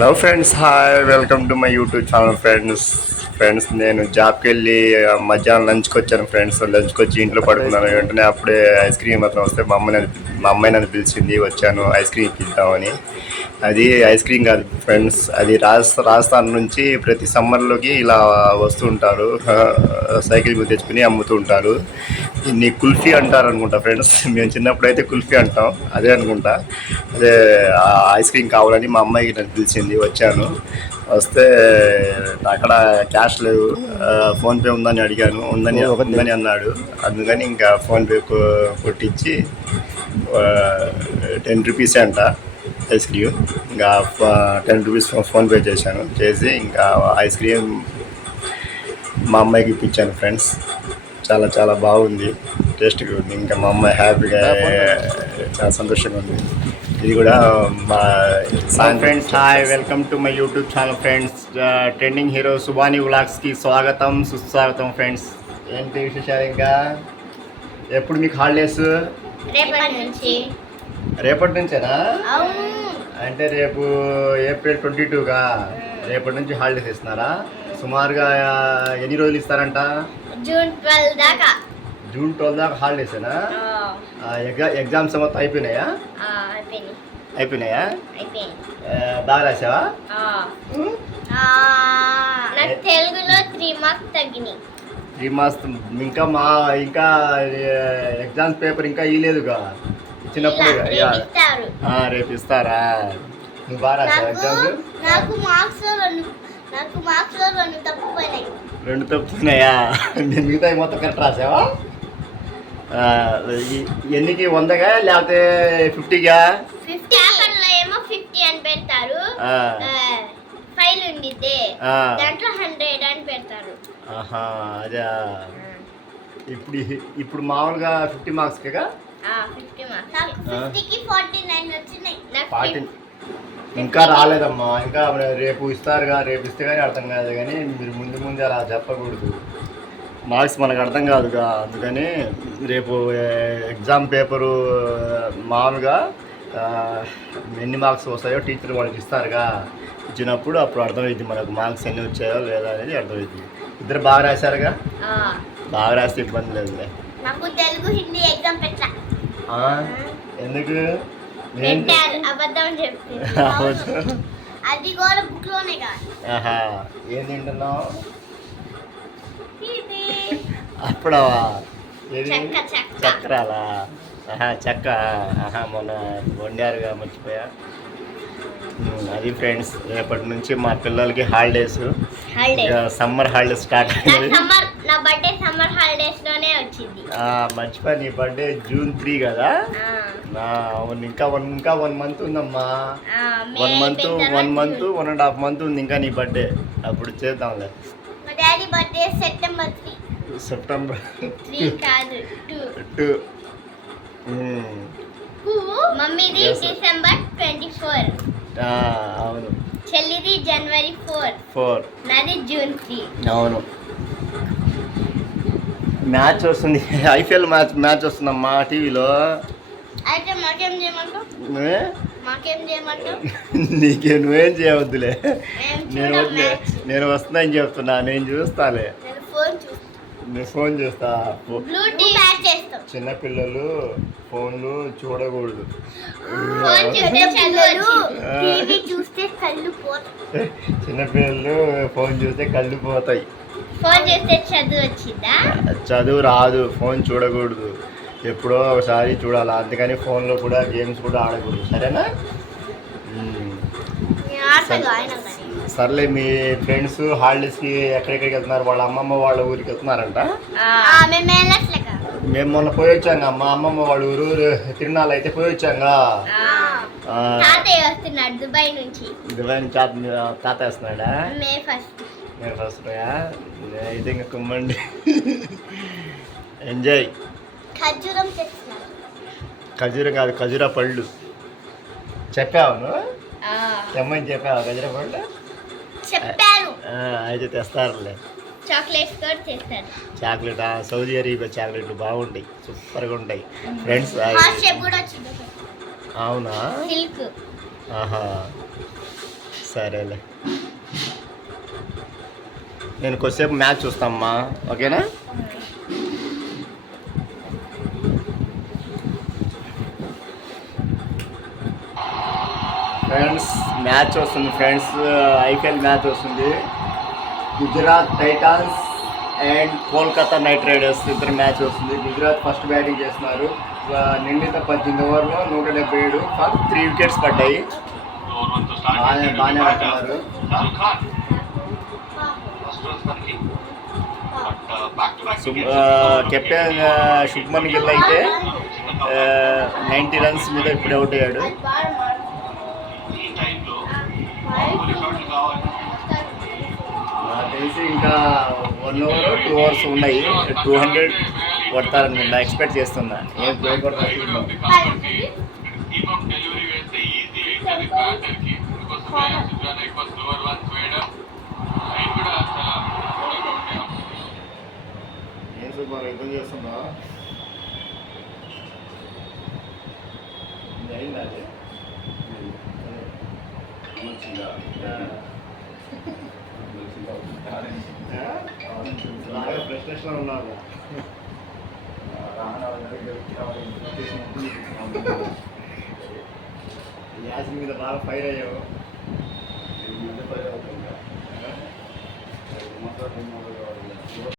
Hello friends hi welcome to my YouTube channel friends friends నేను జాబ్కి వెళ్ళి మధ్యాహ్నం లంచ్కి వచ్చాను ఫ్రెండ్స్ లంచ్కి వచ్చి ఇంట్లో పడుకున్నాను. వెంటనే అప్పుడే ఐస్ క్రీమ్ మాత్రం వస్తే మా అమ్మాయి మా అమ్మాయి నన్ను పిలిచింది వచ్చాను ఐస్ క్రీమ్ ఇద్దామని అది ఐస్ క్రీమ్ కాదు ఫ్రెండ్స్. అది రాజ రాజస్థాన్ నుంచి ప్రతి సమ్మర్లోకి ఇలా వస్తూ ఉంటారు. సైకిల్ మీద తెచ్చుకుని అమ్ముతూ ఉంటారు. దీన్ని కుల్ఫీ అంటారు అనుకుంటా ఫ్రెండ్స్. మేము చిన్నప్పుడు అయితే కుల్ఫీ అంటాం. అదే అనుకుంటా. అదే ఐస్ క్రీమ్ కావాలని మా అమ్మాయికి నన్ను పిలిచింది వచ్చాను. వస్తే అక్కడ క్యాష్ లేవు. ఫోన్పే ఉందని అడిగాను. ఉందని ఉందని అన్నాడు. అందుకని ఇంకా ఫోన్పే కొట్టించి టెన్ రూపీసే అంట. ఐస్ క్రీమ్ ఇంకా టెన్ రూపీస్ ఫోన్పే చేశాను. చేసి ఇంకా ఐస్ క్రీమ్ మా అమ్మాయికి ఇప్పించాను ఫ్రెండ్స్ చాలా చాలా బాగుంది. టేస్ట్గా ఉంది. ఇంకా మా అమ్మాయి హ్యాపీగా చాలా సంతోషంగా ఉంది. ఇది కూడా మా friends hi welcome to my YouTube channel friends trending hero Subani వ్లాగ్స్కి స్వాగతం సుస్వాగతం ఫ్రెండ్స్ ఏంటి విశేషాలు ఇంకా? ఎప్పుడు మీకు హాలిడేస్ రేపటి నుంచి. రేపటి నుంచేనా? అంటే రేపు ఏప్రిల్ ట్వంటీ టూగా రేపటి నుంచి హాలిడేస్ ఇస్తున్నారా? సుమారుగా ఎన్ని రోజులు ఇస్తారంట? జూన్ ట్వెల్వ్ దాకా. జూన్ ట్వెల్వ్ దాకా హాలిడేసేనా? ఎగ్జామ్స్ మొత్తం అయిపోయినాయా? అయిపోయినాయా. బాగా రాసావా నాకు తెలుగులో త్రీ మార్క్స్ తగ్గినాయి. త్రీ మంత్స్ ఇంకా మా ఇంకా ఎగ్జామ్స్ పేపర్ ఇంకా ఇవ్వలేదుగా చిన్నప్పుడు. రేపు ఇస్తారు నువ్వు బాగా రాసావా నాకు ఎగ్జామ్స్? నాకు మార్క్స్లో రెండు నాకు మార్క్స్లో రెండు తప్పిపోయినాయి. రెండు నేను మిగతా మొత్తం కరెక్ట్ రాసావా? ఎన్నికి వందగా లేకపోతే ఫిఫ్టీగా పేపర్లో ఏమో ఫిఫ్టీ అని పెడతారు. ఆ. ఫైల్ ఉండిద్ది. ఆ. దాంట్లో హండ్రెడ్ అని పెడతారు. ఆహా అదే. ఇప్పుడు ఇప్పుడు మామూలుగా ఫిఫ్టీ మార్క్స్ ఫిఫ్టీకి ఫార్టీ ఇంకా రాలేదమ్మా. ఇంకా రేపు ఇస్తారుగా రేపు ఇస్తే కానీ అర్థం కాదు కానీ మీరు ముందు ముందు అలా చెప్పకూడదు. మార్క్స్ మనకు అర్థం కాదుగా అందుకని రేపు ఎగ్జామ్ పేపరు మామూలుగా ఆ, ఎన్ని మార్క్స్ వస్తాయో టీచర్ వాళ్ళకి ఇస్తారుగా ఇచ్చినప్పుడు అప్పుడు అర్థమైంది మనకు మార్క్స్ ఎన్ని వచ్చాయో లేదా అనేది అర్థమైంది ఇద్దరు బాగా రాశారుగా? ఆ. బాగా రాస్తే ఇబ్బంది లేదులే. నాకు తెలుగు హిందీ ఎగ్జామ్ పెట్టా. ఎందుకు? అబద్ధం అది కూడా బుక్లోనే ఆహా ఏం తింటున్నావు? అప్పుడవా? చక్రాలా? ఆహా చెక్క. ఆహా మొన్న వండారుగా మర్చిపోయా. అది ఫ్రెండ్స్ రేపటి నుంచి మా పిల్లలకి హాలిడేస్. సమ్మర్ హాలిడేస్ స్టార్ట్ అయింది సమ్మర్ నా బర్త్డే సమ్మర్ హాలిడేస్లోనే వచ్చింది మర్చిపోయా నీ బర్త్డే జూన్ త్రీ కదా? అవును ఇంకా వన్ ఇంకా వన్ మంత్ ఉందమ్మా. One month one month. One and half month ఉంది ఇంకా నీ బర్త్డే అప్పుడు చేద్దాంలే. మా daddy birthday September three September three కాదు టూ మమ్మీది. డిసెంబర్ ట్వంటీ ఫోర్ అవును. చెల్లిది జనవరి ఫోర్ ఫోర్ నాది జూన్ త్రీ అవును. మ్యాచ్ వస్తుంది. ఐపీఎల్ మ్యాచ్ మ్యాచ్ వస్తుందమ్మా టీవీలో? అయితే మాకేం చేయమంటావు? నువ్వే? మాకేం చేయమంటావు? నీకే నువ్వేం చేయవద్దులే. నేను నేను వస్తుందని చెప్తున్నా నేను చూస్తాలే. నేను ఫోన్ చూస్తాను నేను ఫోన్ చేస్తా. చిన్నపిల్లలు ఫోన్లు చూడకూడదు. ఫోన్ చూస్తే చదువు ఆ. టీవీ చూస్తే కళ్ళు పోతాయి. చిన్నపిల్లలు ఫోన్ చూస్తే కళ్ళు పోతాయి. ఫోన్ చేస్తే చదువు వచ్చిందా? చదువు రాదు ఫోన్ చూడకూడదు. ఎప్పుడో ఒకసారి చూడాలి. అందుకని ఫోన్లో కూడా గేమ్స్ కూడా ఆడకూడదు. సరేనా? సర్లే మీ ఫ్రెండ్స్ హాలిడేస్కి ఎక్కడెక్కడికి వెళ్తున్నారు? వాళ్ళ అమ్మమ్మ వాళ్ళ ఊరికి వెళ్తున్నారంట. మేము మొన్న పోయి వచ్చాంగా మా అమ్మమ్మ వాళ్ళ ఊరు తిరునాళ్ళు అయితే పోయి వచ్చాంగా దుబాయ్ నుంచి. దుబాయ్ నుంచి తాత తాత వేస్తున్నాడా? May first. అయితే ఇంకా కుమ్మండి. ఎంజాయ్ ఖర్జూరం ఖజూర కాదు ఖజూర పళ్ళు. చెప్పావు నువ్వు? తెమ్మని చెప్పావు ఖజూర పళ్ళు? చెప్పాను. అయితే తెస్తారులే. చాక్లెట్స్ కూడా చాక్లెట్? సౌదీ అరేబియా చాక్లెట్లు బాగుంటాయి సూపర్గా ఉంటాయి. ఫ్రెండ్స్ అవునా? ఆహా. సరేలే. నేను కొద్దిసేపు మ్యాచ్ చూస్తామ్మా. ఓకేనా? ఫ్రెండ్స్ మ్యాచ్ వస్తుంది ఫ్రెండ్స్. ఐపీఎల్ మ్యాచ్ వస్తుంది. Gujarat Titans and Kolkata Knight Riders ఇద్దరు మ్యాచ్ వస్తుంది. గుజరాత్ ఫస్ట్ బ్యాటింగ్ చేస్తున్నారు. నిండిత పద్దెనిమిది ఓవర్లో నూట డెబ్బై ఏడు త్రీ వికెట్స్ పడ్డాయి. బాగానే బాగానే ఆడుతున్నారు. Captain uh, uh, Shubman Gill అయితే uh, నైంటీ రన్స్ మీద ఇప్పుడు అవుట్ అయ్యాడు. నాకు తెలిసి ఇంకా వన్ అవర్ టూ అవర్స్ ఉన్నాయి. టూ హండ్రెడ్ కొడతారని నేను ఎక్స్పెక్ట్ చేస్తున్నా. ఏం ప్లే కొడతారు డెలివరీ వేస్తే ఈజీ బ్యాటర్కి యుద్ధం చేస్తున్నా అయిందా అది? బాగా ఫ్రస్ట్రేషన్ ఉన్నాను యాసి మీద బాగా ఫైర్ అయ్యావు.